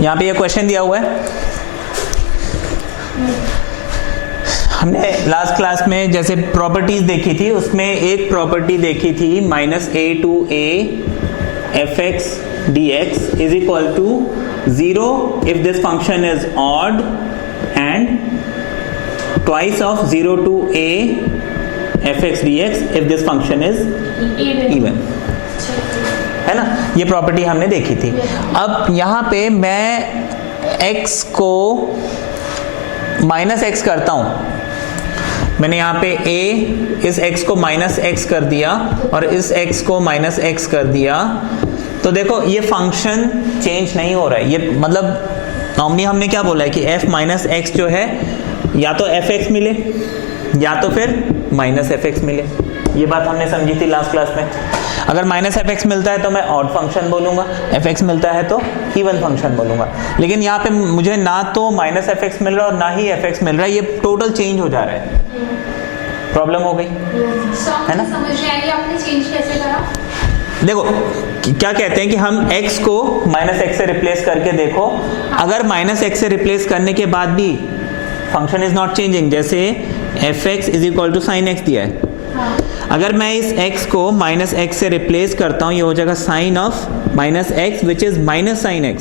यहाँ पे ये क्वेश्चन दिया हुआ है, हमने लास्ट क्लास में जैसे प्रॉपर्टीज देखी थी, उसमें एक प्रॉपर्टी देखी थी -a/a fx dx is equal to 0 if this function is odd and twice of 0 to a fx dx if this function is even, है ना। ये प्रॉपर्टी हमने देखी थी। अब यहाँ पे मैं x को -x करता हूँ, मैंने यहाँ पे a इस x को -x कर दिया और इस x को -x कर दिया, तो देखो ये फंक्शन चेंज नहीं हो रहा है। ये मतलब नॉर्मली हमने क्या बोला है कि f -x जो है या तो fx मिले या तो फिर -fx मिले। ये बात हमने समझी थी लास्ट क्लास में। अगर -fx मिलता है तो मैं ऑड फंक्शन बोलूंगा, fx मिलता है तो इवन फंक्शन बोलूंगा। लेकिन यहाँ पे मुझे ना तो -fx मिल रहा और ना ही fx मिल रहा है, ये टोटल चेंज हो जा रहा है। प्रॉब्लम हो गई है ना। समझ नहीं आई आपने चेंज कैसे करा। देखो क्या कहते हैं कि हम x को -x से रिप्लेस करके देखो, अगर -x से रिप्लेस करने के बाद भी फंक्शन इज नॉट चेंजिंग, जैसे fx is equal to sin x दिया है, अगर मैं इस x को -x से रिप्लेस करता हूँ, ये हो जाएगा sin of -x which is -sin x,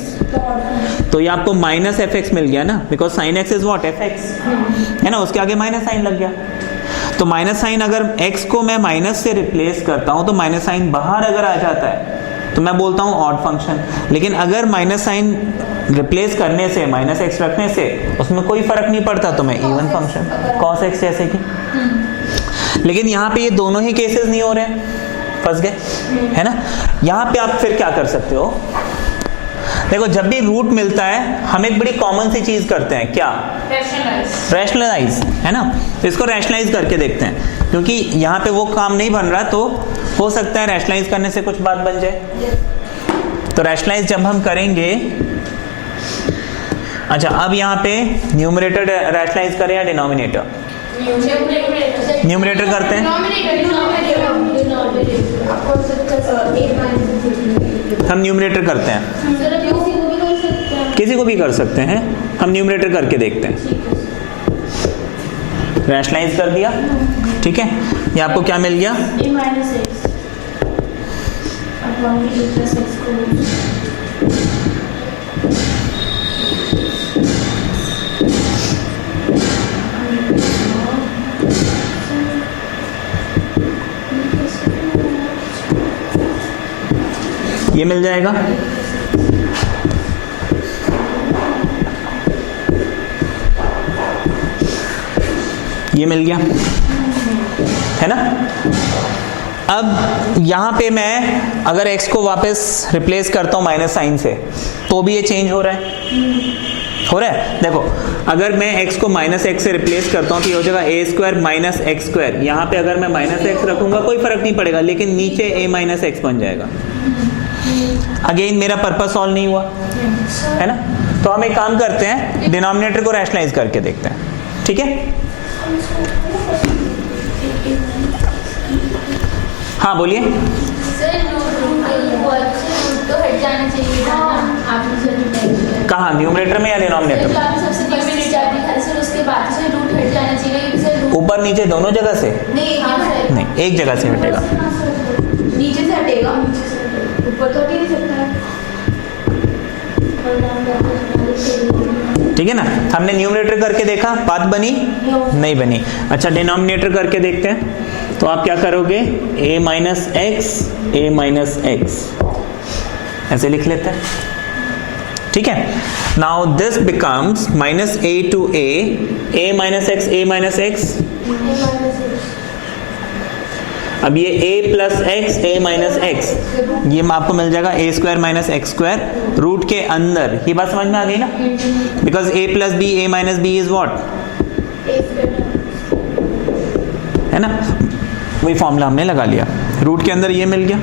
तो ये आपको -fx मिल गया ना, because sin x is what fx, है ना, उसके आगे माइनस साइन लग गया। तो माइनस साइन अगर x को मैं माइनस से रिप्लेस करता हूँ तो माइनस साइन बाहर अगर आ जाता है तो मैं बोलता हूँ ऑड फंक्शन। लेकिन अगर माइनस साइन रिप्लेस करने से -x रखने से उसमें कोई फर्क नहीं पड़ता तो मैं इवन फंक्शन cos x जैसे कि। लेकिन यहाँ पे ये दोनों ही केसेस नहीं हो रहे हैं, फंस गए, है ना। यहाँ पे आप फिर क्या कर सकते हो, देखो जब भी रूट मिलता है हम एक बड़ी कॉमन सी चीज करते हैं, क्या, रैशनलाइज, है ना। तो इसको रैशनलाइज करके देखते हैं, क्योंकि यहाँ पे वो काम नहीं बन रहा तो हो सकता है रैशनलाइज करने से कुछ बात बन जाए। तो रैशनलाइज जब हम करेंगे, अच्छा अब यहाँ पे न्यूमरेटर रैशनलाइज करें या डिनोमिनेटर, न्यूमरेटर करते हैं, हम न्यूमरेटर करते हैं, किसी को भी कर सकते हैं, हम न्यूमरेटर करके देखते हैं। रैशनलाइज कर दिया, ठीक है, ये आपको क्या मिल गया, ये मिल जाएगा। ये मिल गया, है ना। अब यहां पे मैं अगर x को वापस रिप्लेस करता हूं माइनस साइन से तो भी ये चेंज हो रहा है, हो रहा है। देखो अगर मैं x को -x से रिप्लेस करता हूं तो ये हो जाएगा a² - x²। यहां पे अगर मैं -x रखूंगा कोई फर्क नहीं पड़ेगा, लेकिन नीचे a - x बन जाएगा। अगेन मेरा पर्पस सॉल्व नहीं हुआ, है ना। तो हम एक काम करते हैं, डिनोमिनेटर को रैशनलाइज करके देखते हैं, ठीक है। हाँ बोलिए। कहाँ, न्यूमरेटर में या डिनोमिनेटर में? ऊपर नीचे दोनों जगह से नहीं, एक जगह से हटेगा, नीचे से हटेगा, ऊपर तो नहीं सकता, ठीक है ना। हमने न्यूमरेटर करके देखा, बात बनी नहीं बनी। अच्छा डिनोमिनेटर करके देखते हैं, तो आप क्या करोगे, a - x ऐसे लिख लेते हैं, ठीक है। Now this becomes -a to a - x। अब ये a + x a - x, ये आपको मिल जाएगा a² - x²। रूट के अंदर, ये बात समझ में आ गई ना, because a + b a - b is what, है ना। वही फॉर्मूला हमने लगा लिया, रूट के अंदर ये मिल गया।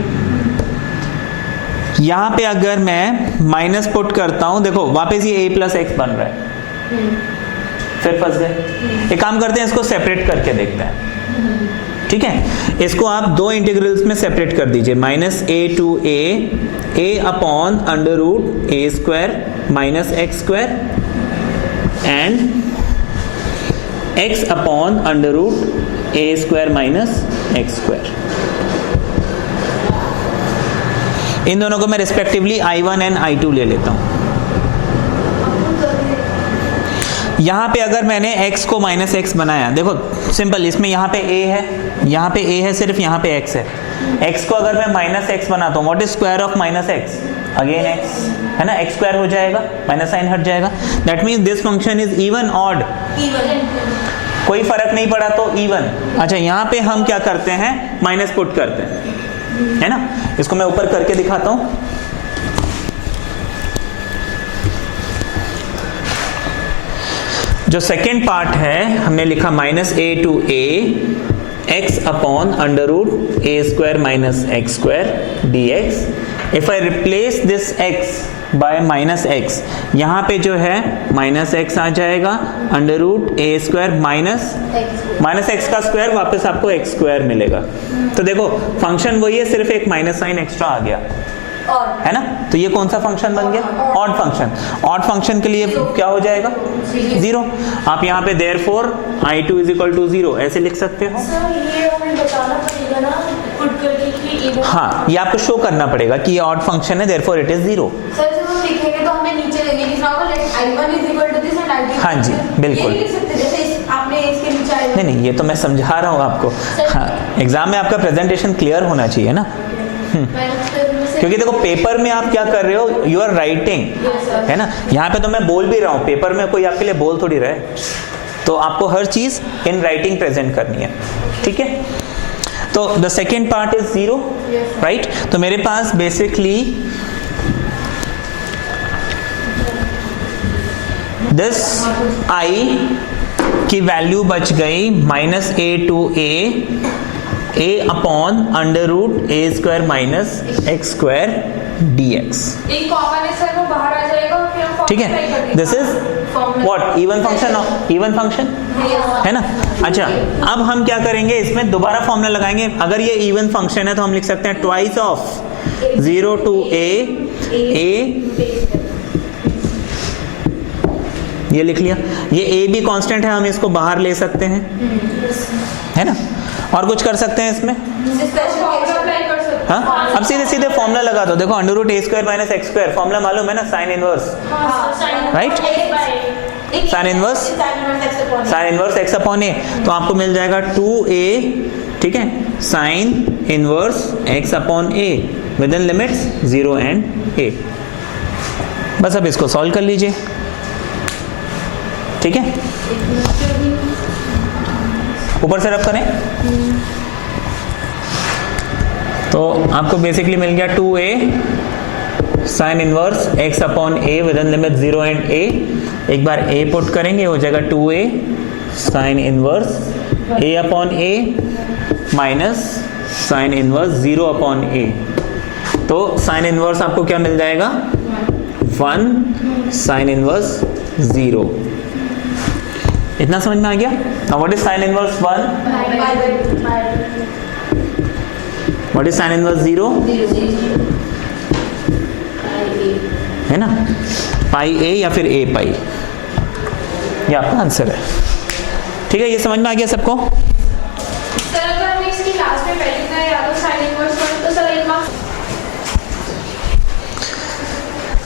यहां पे अगर मैं माइनस पुट करता हूं, देखो वापस ये a + x बन रहा है, फिर फंस गए। एक काम करते हैं, इसको सेपरेट करके देखते हैं, ठीक है, इसको आप दो इंटीग्रल्स में सेपरेट कर दीजिए, minus A to A upon under root A square minus x square and x upon under root A square minus x square. इन दोनों को मैं रिस्पेक्टिवली I1 एंड I2 ले लेता हूं। यहां पे अगर मैंने x को माइनस एक्स बनाया, देखो सिंपल, इसमें यहां पे a है, यहां पे a है सिर्फ, यहां पे x है। x को अगर मैं माइनस एक्स बनाता हूं, what is square of minus x? Again x, है ना, x स्क्वायर हो जाएगा, माइनस साइन हट जाएगा। That means this function is even odd, कोई फर्क नहीं पड़ा तो इवन। अच्छा, यहां पे हम क्या करते हैं, माइनस पुट करते हैं, है ना। इसको मैं ऊपर करके दिखाता हूं। जो सेकेंड पार्ट है, हमने लिखा minus A to A X upon under root A square minus x square D X. If I replace this X by minus X, यहां पे जो है माइनस एक्स आ जाएगा, अंडर रूट ए स्क्वायर माइनस एक्स का स्क्वायर, वापस आपको x square मिलेगा। तो देखो फंक्शन वही है, सिर्फ एक माइनस साइन एक्स्ट्रा आ गया, है ना। तो ये कौन सा फंक्शन बन गया? Odd function. ऑड फंक्शन के लिए क्या हो जाएगा? 0। आप यहाँ पे therefore I2 is equal to 0 ऐसे लिख सकते हो। ये हमें बताना पड़ेगा ना, पुट करके कि इवन। हाँ, ये आपको शो करना पड़ेगा कि ये ऑड फंक्शन है, देयरफॉर इट इज 0। सर जब हम लिखेंगे तो हमें नीचे लेंगे कि I1 is equal to this and I2। हाँ जी, बिल्कुल। ये लिख सकते हैं, जैसे आपने इसके नीचे नहीं, ये तो मैं समझा रहा हूँ आपको। हाँ, एग्जाम में आपका प्रेजेंटेशन क्लियर होना चाहिए ना, क्योंकि देखो पेपर में आप क्या कर रहे हो, यू आर राइटिंग, है ना। यहाँ पे तो मैं बोल भी रहा हूँ, पेपर में कोई आपके लिए बोल थोड़ी रहा है, तो आपको हर चीज इन राइटिंग प्रेजेंट करनी है, ठीक है। तो the second part is 0, right. तो मेरे पास बेसिकली दिस I की वैल्यू बच गई minus A to A upon under root A square minus x square D X. एक कॉमन है सर, वो बाहर आ जाएगा और फिर हम ठीक है, this is what, even function, even function, है ना। अच्छा, अब हम क्या करेंगे, इसमें दोबारा फॉर्मूला लगाएंगे। अगर ये इवन फंक्शन है तो हम लिख सकते हैं ट्वाइस ऑफ 0 टू ए, ये लिख लिया। ये a भी कांस्टेंट है, हम इसको बाहर ले सकते हैं, है ना। और कुछ कर सकते हैं इसमें, हाँ। अब सीधे सीधे फॉर्मूला लगा दो। देखो अंडर रूट ए square minus x square, formula मालूम है ना, sine inverse, right. Sine inverse x upon a, तो आपको मिल जाएगा 2a, ठीक है, sine inverse x upon a within limits 0 and a। बस अब इसको सॉल्व कर लीजिए, ठीक है। ऊपर से रब करें तो आपको बेसिकली मिल गया 2a sine inverse x upon a with in limit 0 and a। एक बार a पुट करेंगे, हो जाएगा 2a sine inverse a upon a minus sine inverse 0 upon a। तो साइन इनवर्स आपको क्या मिल जाएगा, 1 साइन इनवर्स 0। इतना समझ में आ गया। Now what is sine inverse 1, what is sine inverse 0, है ना, पाई a या फिर a पाई, ये आपका आंसर है, ठीक है। ये समझ में आ गया सबको। सर अगर हम इसकी लास्ट में पहले का या तो साइन इनवर्स करें तो सर एक मार्क्स।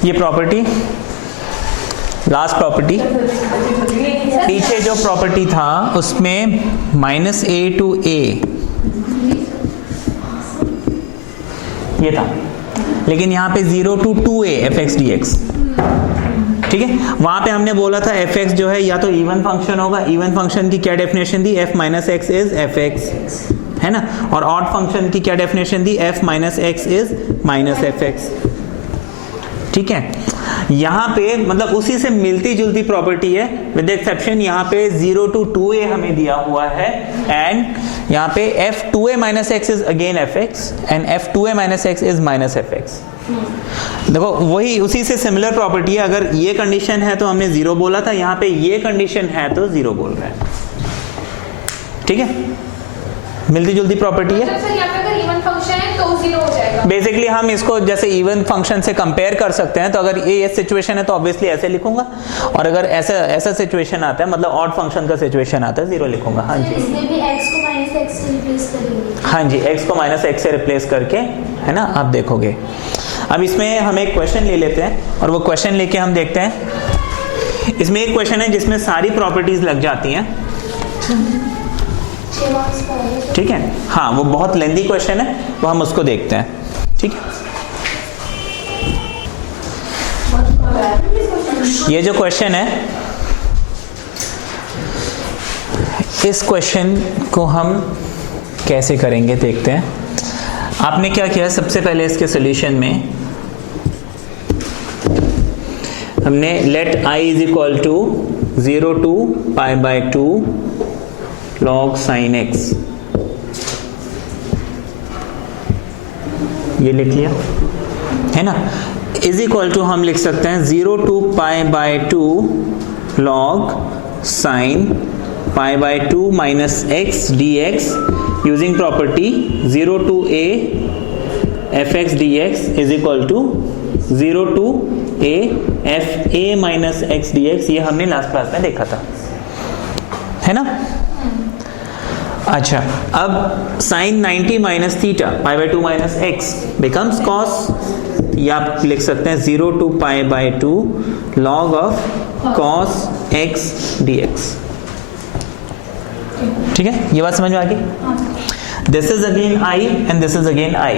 ये प्रॉपर्टी, लास्ट प्रॉपर्टी, पीछे जो प्रॉपर्टी था उसमें माइनस ए टू ए ये था, लेकिन यहाँ पे 0 to 2a fx dx, ठीक है। वहां पे हमने बोला था fx जो है या तो इवन फंक्शन होगा। इवन फंक्शन की क्या definition the, f minus x is fx, है ना। और ऑड फंक्शन की क्या definition the, f minus x is minus fx, ठीक है। यहाँ पे मतलब उसी से मिलती जुलती प्रॉपर्टी है, विद एक्सेप्शन यहाँ पे 0 to 2a हमें दिया हुआ है, एंड यहाँ पे f2a minus x is again fx and f2a minus x is minus fx। देखो वही उसी से सिमिलर प्रॉपर्टी है। अगर ये कंडीशन है तो हमने 0 बोला था, यहाँ पे ये कंडीशन है तो 0 बोल रहा है, ठीक है। मिलती जुलती प्रॉपर्टी है। मतलब सर यहाँ पे अगर इवन फंक्शन है तो 0 हो जाएगा। बेसिकली हम इसको जैसे इवन फंक्शन से कंपेयर कर सकते हैं, तो अगर ये सिचुएशन है तो ऑब्वियसली ऐसे लिखूंगा, और अगर ऐसा सिचुएशन आता है, मतलब ऑड फंक्शन का सिचुएशन आता है, 0 लिखूंगा। हाँ जी, इसमें भी x को -x से रिप्लेस करेंगे। हाँ जी, x को -x से रिप्लेस करके, है ना, आप देखोगे। अब इसमें हम एक क्वेश्चन ले लेते हैं और वो क्वेश्चन लेके हम देखते हैं। इसमें एक क्वेश्चन है जिसमें सारी प्रॉपर्टीज लग जाती हैं, ठीक है। हाँ, वो बहुत लेंथी क्वेश्चन है, तो हम उसको देखते हैं, ठीक है। ये जो क्वेश्चन है, इस क्वेश्चन को हम कैसे करेंगे देखते हैं। आपने क्या किया, सबसे पहले इसके सॉल्यूशन में हमने let i is equal to 0 to π/2 log sin x, ये लिख लिया, है ना। इज इक्वल टू हम लिख सकते हैं 0 to π/2 log sin π/2 minus x dx using property 0 to a fx dx is equal to 0 to a f a minus x dx। ये हमने लास्ट क्लास में देखा था, है ना। अच्छा, अब sin 90 minus theta π/2 minus x becomes cos, ये आप लिख सकते हैं 0 to π/2 log of cos x dx, ठीक है। ये बात समझ में आ गई। This is again i and this is again i।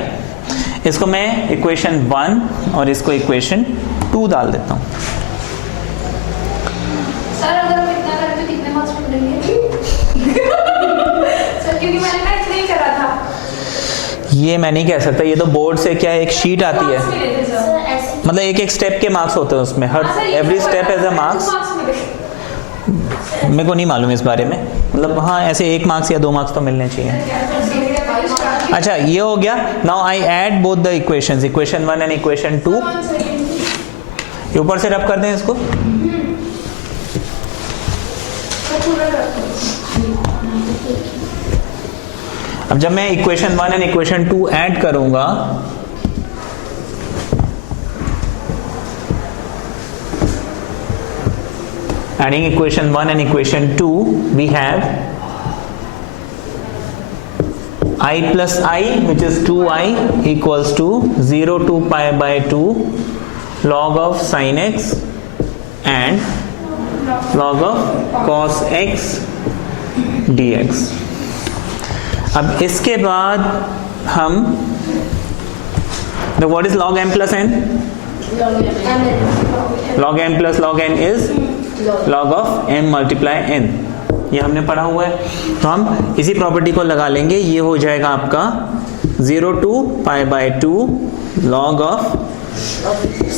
इसको मैं इक्वेशन 1 और इसको इक्वेशन 2 डाल देता हूं। सर अगर हम इतना करें तो कितने मार्क्स मिलेंगे? सर क्योंकि मैंने ना इतना ही करा था। ये मैं नहीं कह सकता, ये तो बोर्ड से क्या एक शीट आती है, मार्क्स मिले थे सर। मतलब एक एक स्टेप के मार्क्स होते हैं उसमें, हर every step as a marks. मेरे को नहीं मालूम इस बारे में, मतलब हाँ ऐसे 1 मार्क्स या 2 मार्क्स तो मिलने चाहिए। अच्छा, ये हो गया। Now I add both the equations, equation 1 and equation 2। ऊपर से रब कर दें इसको। अब जब मैं इक्वेशन 1 एंड इक्वेशन 2 ऐड करूंगा, adding equation 1 and equation 2, we have I plus I, which is 2i, equals to 0 to π/2 log of sin x and log of cos x dx। अब इसके बाद हम what is log m plus n? log m plus log n is log of m multiply n, ये हमने पढ़ा हुआ है। तो हम इसी प्रॉपर्टी को लगा लेंगे, ये हो जाएगा आपका 0 to π/2 log of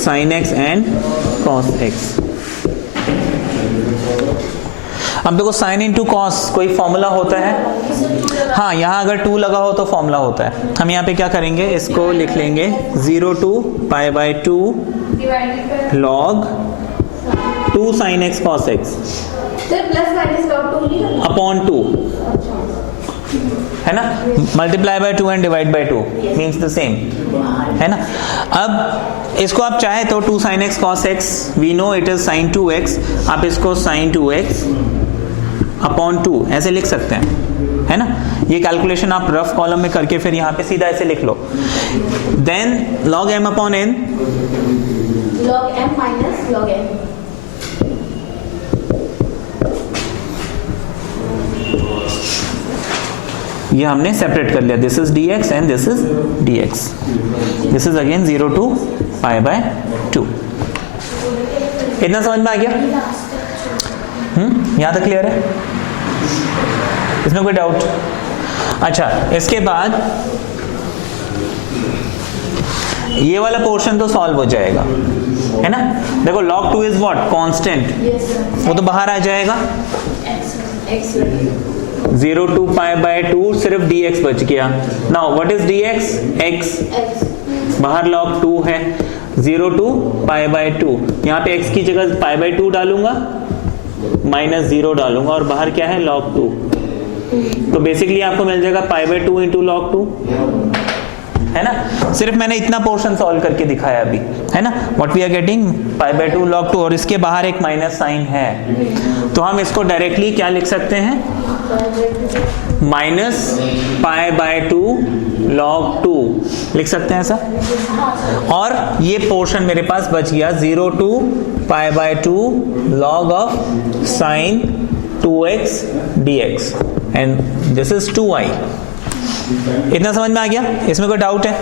sin x and cos x। अब देखो साइन इंटू कॉस कोई फॉर्मूला होता है, हाँ यहाँ अगर 2 लगा हो तो फॉर्मूला होता है। हम यहाँ पे क्या करेंगे, इसको लिख लेंगे 0 to π/2 log 2 sin x cos x upon 2, है ना। Multiply by 2 and divide by 2 means the same, है ना। अब इसको आप चाहे तो 2 sin x cos x, we know it is sin 2x, आप इसको sin 2x अपॉन 2 ऐसे लिख सकते हैं, है ना। ये कैलकुलेशन आप रफ कॉलम में करके फिर यहाँ पे सीधा ऐसे लिख लो। Then log m upon n, log m minus log n। ये हमने सेपरेट कर लिया, this is dx and this is dx, this is again 0 to π/2। इतना समझ में आ गया? यहाँ तक क्लियर है? इसमें कोई डाउट? अच्छा, इसके बाद ये वाला पोर्शन तो सॉल्व हो जाएगा, है ना। देखो log 2 इज व्हाट, कांस्टेंट, वो तो बाहर आ जाएगा। 0 to π/2 सिर्फ dx बच गया। Now what is dx? x, बाहर log 2 है। 0 to π/2, यहाँ पे x की जगह π/2 डालूंगा, -0 डालूंगा, और बाहर क्या है log 2। तो बेसिकली आपको मिल जाएगा π/2 इंटू log 2, है ना। सिर्फ मैंने इतना पोर्शन सॉल्व करके दिखाया अभी, है ना। What we are getting π/2 log 2, और इसके बाहर एक माइनस साइन है, तो हम इसको डायरेक्टली क्या लिख सकते हैं, -π/2 log 2 लिख सकते हैं ऐसा। और ये पोर्शन मेरे पास बच गया 0 to π/2 log of sin 2x dx and this is 2i। इतना समझ में आ गया? इसमें कोई डाउट है?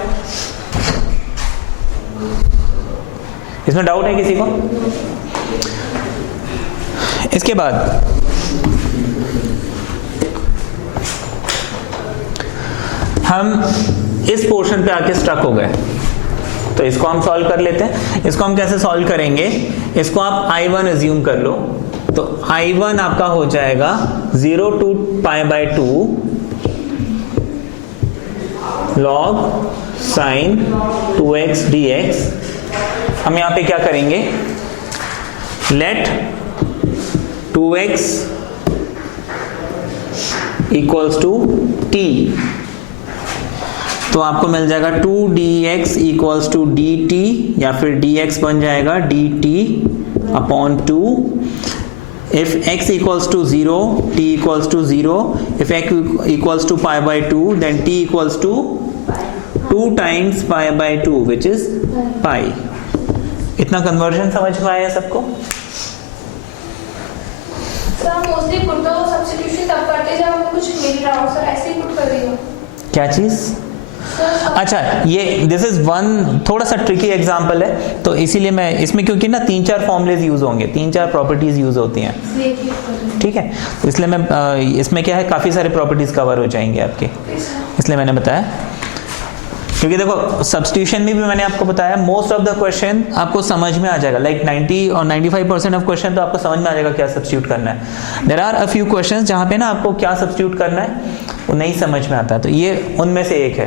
इसमें डाउट है किसी को? इसके बाद हम इस पोर्शन पे आके स्टक हो गए, तो इसको हम सॉल्व कर लेते हैं। इसको हम कैसे सॉल्व करेंगे, इसको आप I1 अज्यूम कर लो, तो I1 आपका हो जाएगा 0 to π/2 log sin 2x dx। हम यहां पे क्या करेंगे, late 2x equals to t, तो आपको मिल जाएगा 2dx इक्वल्स टू dt, या फिर dx बन जाएगा dt upon 2। if x equals to 0, t equals to 0, if x equals to π/2, then t equals to 2 times π/2 which is pi। इतना conversion समझ में आया सबको? Sir mostly put the substitution तब करते हैं जब हमको कुछ मिल रहा हो, सर ऐसे ही पुट कर रही हो। क्या चीज? अच्छा, ये दिस इज वन थोड़ा सा ट्रिकी एग्जांपल है, तो इसीलिए मैं इसमें, क्योंकि ना 3-4 फॉर्मूलेज यूज होंगे, 3-4 प्रॉपर्टीज यूज होती हैं, ठीक है, तो इसलिए मैं इसमें क्या है, काफी सारे प्रॉपर्टीज कवर हो जाएंगे आपके, इसलिए मैंने बताया। क्योंकि देखो सब्स्टिट्यूशन में भी मैंने आपको बताया मोस्ट ऑफ द क्वेश्चन आपको समझ में आ जाएगा, लाइक 90 और 95% ऑफ क्वेश्चन तो आपको समझ में आ जाएगा क्या सब्स्टिट्यूट करना है। There are a few questions जहां पे ना आपको क्या सब्स्टिट्यूट करना है वो नहीं समझ में आता, तो ये उनमें से एक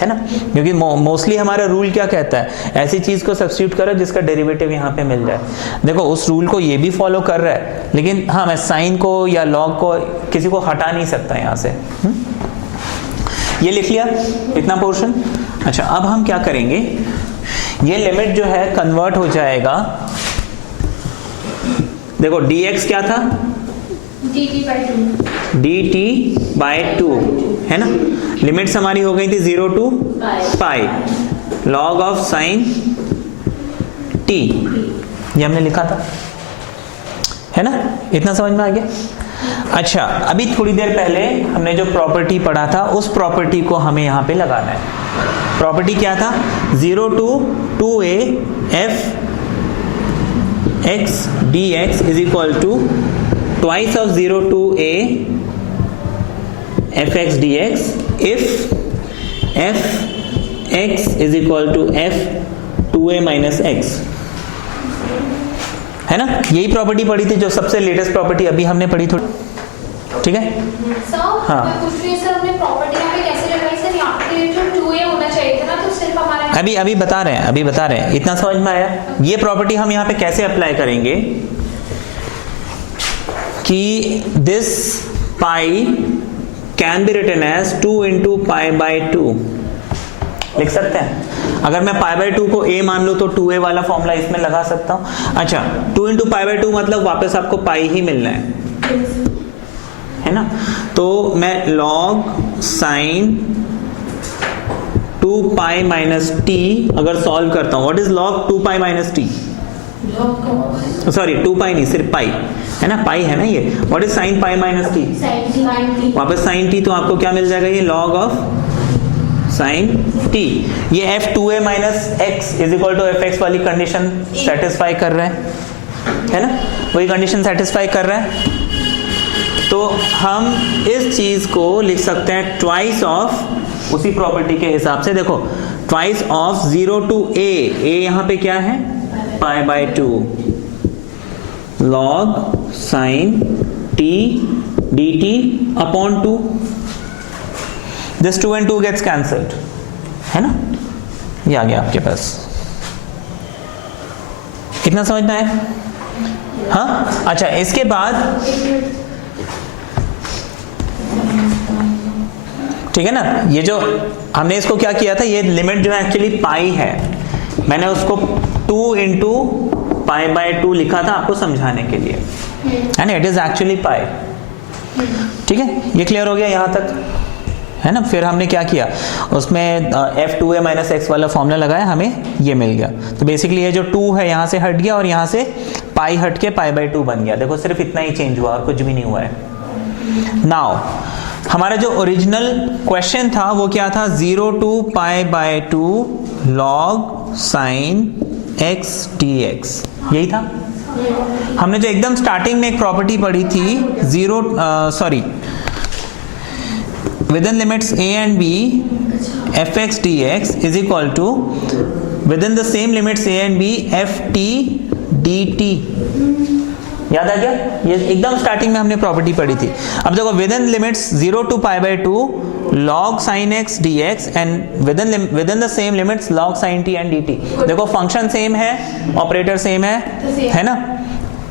है ना। क्योंकि मोस्टली हमारा रूल क्या कहता है, ऐसी चीज को सब्स्टिट्यूट करो जिसका डेरिवेटिव यहाँ पे मिल जाए। देखो उस रूल को ये भी फॉलो कर रहा है, लेकिन हाँ मैं साइन को या लॉग को किसी को हटा नहीं सकता यहाँ से। ये लिख लिया इतना पोर्शन। अच्छा, अब हम क्या करेंगे, ये लिमिट जो है कन्वर्ट हो जाएगा, देखो dx क्या था, dt/2 है ना। लिमिट्स हमारी हो गई थी 0 to pi log of sin t, ये हमने लिखा था, है ना। इतना समझ में आ गया? अच्छा, अभी थोड़ी देर पहले हमने जो प्रॉपर्टी पढ़ा था उस प्रॉपर्टी को हमें यहां पे लगाना है। प्रॉपर्टी क्या था, 0 to 2a f x dx is equal to twice of 0 to a fx dx if f x is equal to f 2a minus x, है ना। यही प्रॉपर्टी पढ़ी थी, जो सबसे लेटेस्ट प्रॉपर्टी अभी हमने पढ़ी थोड़ी, ठीक है। सर हाँ, मैं पूछ रही हूं सर, हमने प्रॉपर्टी यहाँ पे कैसे लगाई सर, यहाँ पे जो 2a होना चाहिए था ना, तो सिर्फ हमारा अभी बता रहे हैं, इतना समझ में आया। ये प्रॉपर्टी हम यहाँ पे कैसे अप्लाई करेंगे कि this pi can be written as 2 into π/2 लिख सकते हैं। अगर मैं π/2 को a मान लूं तो 2a वाला फॉर्मूला इसमें लगा सकता हूं। अच्छा, 2 into π/2 मतलब वापस आपको पाई ही मिलना है ना। तो मैं log sin 2π minus t अगर सॉल्व करता हूं, what is log 2π minus t, sorry 2π नहीं, सिर्फ पाई है ना, पाई है ना ये। What is sin π minus t, वापस sin t, तो आपको क्या मिल जाएगा, ये log of sin t। ये f2a minus x is equal to fx वाली कंडीशन सेटिस्फाई कर रहा है ना, वही कंडीशन सेटिस्फाई कर रहा है। तो हम इस चीज को लिख सकते हैं ट्वाइस ऑफ, उसी प्रॉपर्टी के हिसाब से देखो, ट्वाइस ऑफ 0 to a यहाँ पे क्या है, π/2 log sin t dt upon 2, this 2 and 2 gets cancelled, है ना। ये आ गया आपके पास, कितना समझ में आया? हाँ, अच्छा, इसके बाद ठीक है ना। ये जो हमने इसको क्या किया था, ये लिमिट जो है एक्चुअली पाई है, मैंने उसको 2 इंटू पाई बाय 2 लिखा था आपको समझाने के लिए, है ना। इट इज एक्चुअली पाई, ठीक है। ये क्लियर हो गया यहाँ तक, है ना। फिर हमने क्या किया, उसमें f2a माइनस एक्स वाला फॉर्मूला लगाया, हमें ये मिल गया। तो बेसिकली ये जो 2 है यहाँ से हट गया और यहाँ से पाई हट के पाई बाय 2 बन गया। देखो सिर्फ इतना ही चेंज हुआ और कुछ भी नहीं हुआ है। नाउ हमारा जो ओरिजिनल क्वेश्चन था वो क्या था, 0 to pi by 2 log sine x dx, यही था। हमने जो एकदम स्टार्टिंग में एक प्रॉपर्टी पढ़ी थी, within limits a and b fx dx is equal to within the same limits a and b ft dt, याद आ गया। ये एकदम स्टार्टिंग में हमने प्रॉपर्टी पढ़ी थी। अब देखो within limits 0 to pi by 2 log sin x dx and within the same limits log sin t and dt। देखो फंक्शन सेम है, ऑपरेटर सेम है ना,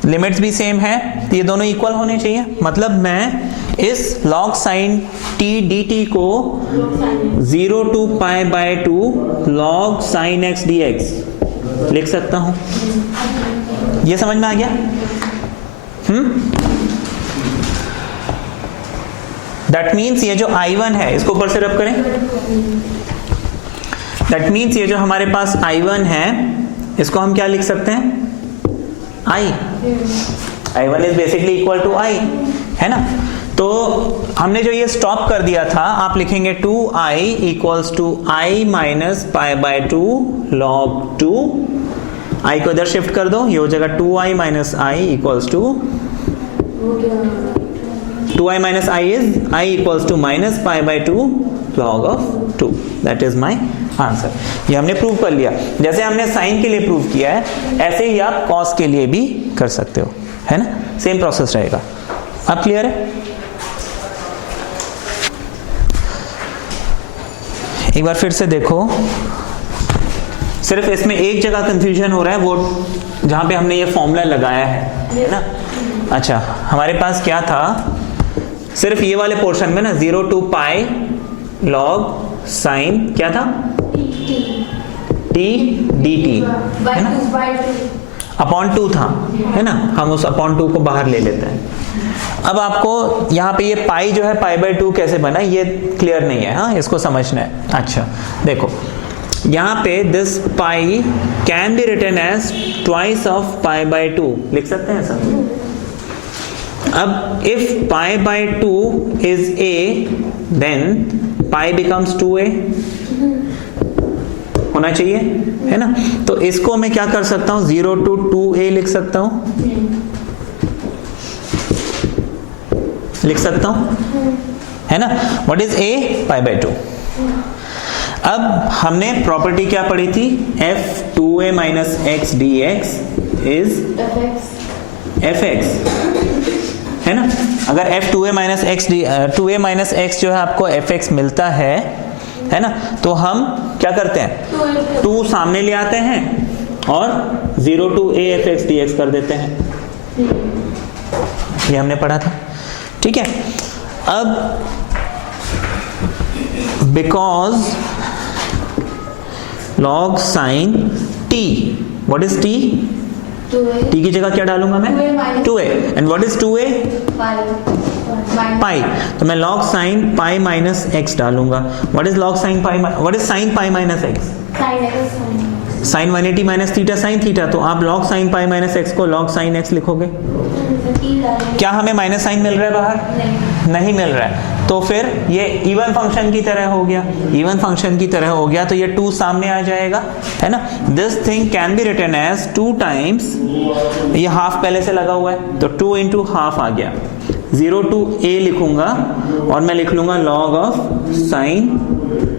लिमिट्स भी सेम है, तो ये दोनों इक्वल होने चाहिए। मतलब मैं इस log sin t dt को 0 to pi by 2 log sin x dx लिख सकता हूं। ये समझ में आ गया। दैट मीन्स ये जो I1 है इसको ऊपर से रब करें। दैट मीन्स ये जो हमारे पास I1 है इसको हम क्या लिख सकते हैं, I1 is basically equal to I, है ना। तो हमने जो ये स्टॉप कर दिया था, आप लिखेंगे 2I equals to I minus pi by 2 log 2। I को इधर शिफ्ट कर दो, ये हो जाएगा 2I minus I equals to 2I minus I is I equals to minus pi by 2 log of 2। That is my answer. ये हमने prove कर लिया। जैसे हमने साइन के लिए प्रूव किया है ऐसे ही आप कॉस के लिए भी कर सकते हो, है ना, सेम प्रोसेस रहेगा। अब क्लियर है। एक बार फिर से देखो, सिर्फ इसमें एक जगह कंफ्यूजन हो रहा है, वो जहां पे हमने ये फॉर्मूला लगाया है ना। अच्छा, हमारे पास क्या था, सिर्फ ये वाले पोर्शन में ना 0 टू पाई लॉग साइन क्या था, t dt, है ना, अपॉन 2 था, है ना। हम उस अपॉन 2 को बाहर ले लेते हैं। अब आपको यहाँ पे ये पाई जो है पाई बाय 2 कैसे बना ये क्लियर नहीं है, हाँ, इसको समझना है। अच्छा देखो, यहाँ पे this pi can be written as twice of pi by 2 लिख सकते हैं सर। अब if pi by 2 is a then pi becomes 2a होना चाहिए, है ना। तो इसको मैं क्या कर सकता हूं, 0 टू 2a लिख सकता हूं, लिख सकता हूं, है ना। What is a, pi by 2। अब हमने प्रॉपर्टी क्या पढ़ी थी, f2a minus x dx is fx, है ना। अगर f2a minus x 2a minus x जो है आपको fx मिलता है ना, तो हम क्या करते हैं, 2 सामने ले आते हैं और 0 टू a fx dx कर देते हैं। ये हमने पढ़ा था, ठीक है। अब because log sin t, what is t, t की जगह क्या डालूंगा मैं, 2a, and what is 2a, पाई, तो मैं log sin pi minus x डालूंगा। what is log sin pi, what is sin pi minus x, sin 180 minus theta sin theta, तो आप log sin pi minus x को log sin x लिखोगे। क्या हमें minus sign मिल रहा है बाहर, नहीं मिल रहा है, तो फिर ये इवन फंक्शन की तरह हो गया, इवन फंक्शन की तरह हो गया, तो ये 2 सामने आ जाएगा, है ना। This thing can be written as 2 times, ये हाफ पहले से लगा हुआ है तो 2 इंटू हाफ आ गया, 0 टू a लिखूंगा और मैं लिख लूंगा log of sine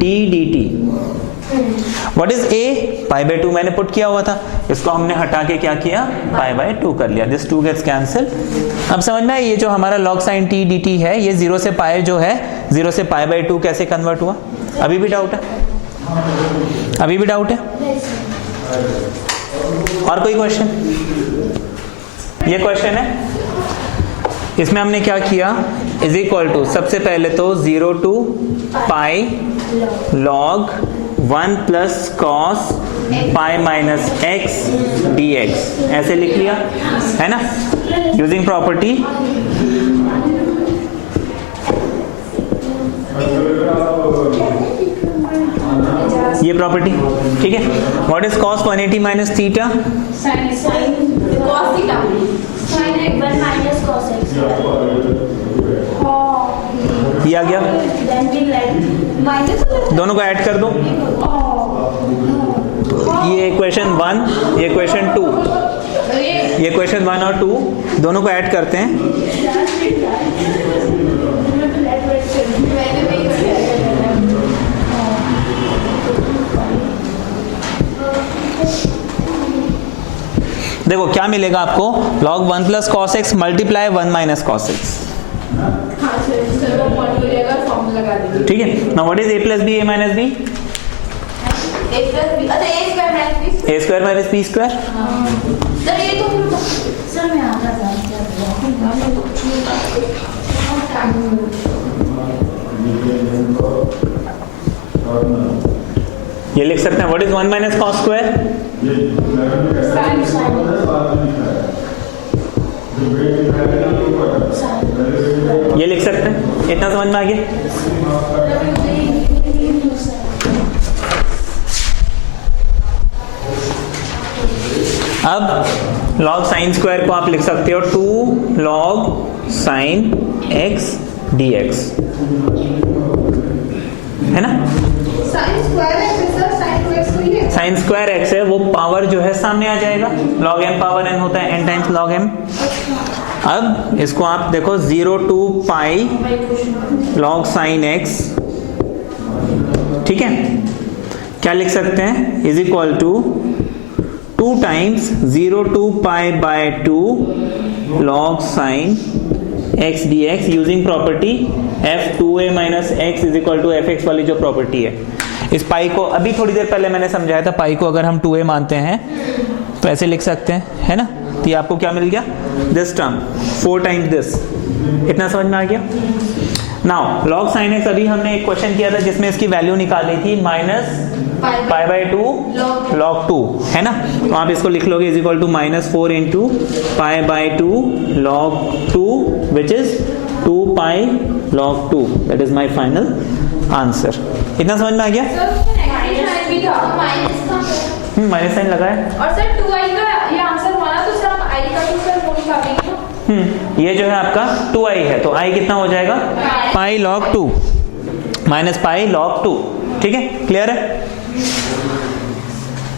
t dt। What is a, pi by 2 मैंने पुट किया हुआ था, इसको हमने हटा के क्या किया, पाई बाय 2 कर लिया। This 2 gets cancel. अब समझ में, ये जो हमारा log sin t dt है, ये 0 से पाई जो है, 0 से पाई बाय 2 कैसे कन्वर्ट हुआ, अभी भी डाउट है, अभी भी डाउट है। और कोई क्वेश्चन, ये क्वेश्चन है, इसमें हमने क्या किया, इज इक्वल टू सबसे पहले तो 0 to pi log 1 plus cos pi minus X D X, ऐसे लिख लिया है ना, यूजिंग प्रॉपर्टी ये प्रॉपर्टी, ठीक है। What is cos 180 minus theta, sine cos theta sine X 1 minus cos x square. ये आ गया, Then we write माइनस दोनों को ऐड कर दो, ये इक्वेशन 1 ये इक्वेशन 2, ये इक्वेशन 1 और 2 दोनों को ऐड करते हैं, देखो क्या मिलेगा आपको, log 1 plus cos X multiply 1 minus cos X, ठीक है ना। What is a plus B A minus B, A square minus B square, sir मैं आ रहा ये लिख सकते हैं। What is 1 minus cos square, ये लिख सकते हैं, इतना समझ में आ गया। अब log साइन स्क्वायर को आप लिख सकते हो 2 log साइन x dx, है ना। Sine square x sir sine x हुई है, साइन स्क्वायर x है, वो पावर जो है सामने आ जाएगा, log m पावर n होता है n टाइम्स log m। अब इसको आप देखो 0 to pi log sine x, ठीक है, क्या लिख सकते हैं, is equal to 2 times 0 to pi by 2 log sine x dx using property f2a minus x is equal to fx वाली जो प्रॉपर्टी है। इस पाई को अभी थोड़ी देर पहले मैंने समझाया था, पाई को अगर हम 2a मानते हैं तो ऐसे लिख सकते हैं, है ना। तो ये आपको क्या मिल गया, दिस टर्म 4 टाइम्स दिस, इतना समझ में आ गया। नाउ log sin x, अभी हमने एक क्वेश्चन किया था जिसमें इसकी वैल्यू निकाली थी माइनस पाई बाय 2 log 2, है ना। तो आप इसको लिख लोगे is equal to -4 into pi by 2 log 2 which is 2 pi log 2, that is my final answer. इतना समझ में आ गया, साइन भी था माइनस साइन लगा है, और सर 2i का ये आंसर हुआ ना, तो सर हम i का तो सर वो निकालेंगे ना। ये जो है आपका 2i है, तो i कितना हो जाएगा, पाई log 2 माइनस पाई log 2, ठीक है, क्लियर है।